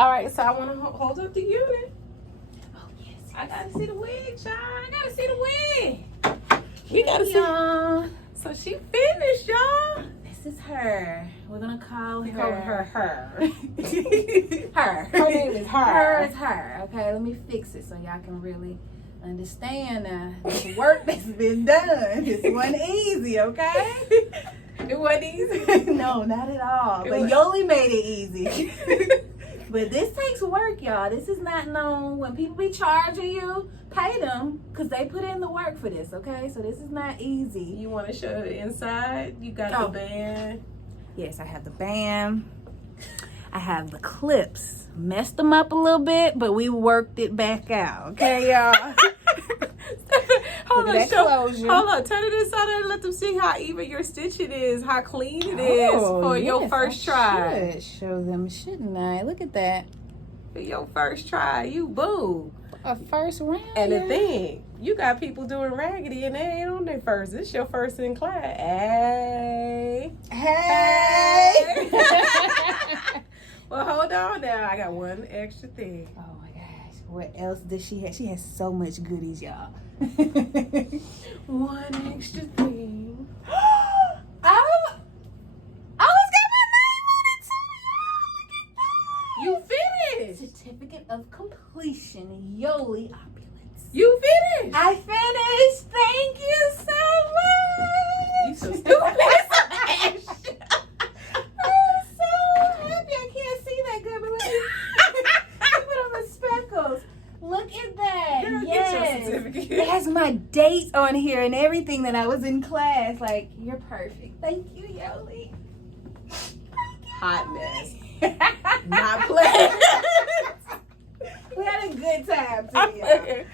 All right, so I want to hold up the unit. Oh, yes. I gotta see the wig, y'all. I gotta see the wig. We Hey, gotta see. y'all. So she finished, y'all. This is her. We're gonna call We her. call her. Her. Her name is her. Her is her. Okay, let me fix it so y'all can really understand the work that's been done. This wasn't easy, okay? It wasn't easy. No, not at all. It But was- Yoli made it easy. But this takes work, y'all. This is not known. When people be charging you, pay them because they put in the work for this, okay? So this is not easy. You want to show the inside? You got Oh. the band. Yes, I have the band. I have the clips. Messed them up a little bit, but we worked it back out, okay, y'all? Hold Look on, at that closure. hold on. Turn it inside out and let them see how even your stitching is, how clean it is for your yes, first I try. should show them, shouldn't I? Look at that. For your first try, you boo. A first round. And the yeah. thing, you got people doing raggedy and they ain't on their first. It's your first in class. Hey. Hey. Well, hold on now. I got one extra thing. Oh my gosh. What else does she have? She has so much goodies, y'all. One extra thing. I almost got my name on it too, y'all. You Look at that. finished. Certificate of completion, Yoli opulence. You finished. I finished. Thank you so much. You so stupid. I'm so happy. I can't see that good, but let me put on my speckles. Look at that. Girl, get your yes. certificate. It has my dates on here and everything that I was in class. Like, you're perfect. Thank you, Yoli. Hot mess. Not playing. We had a good time today, y'all.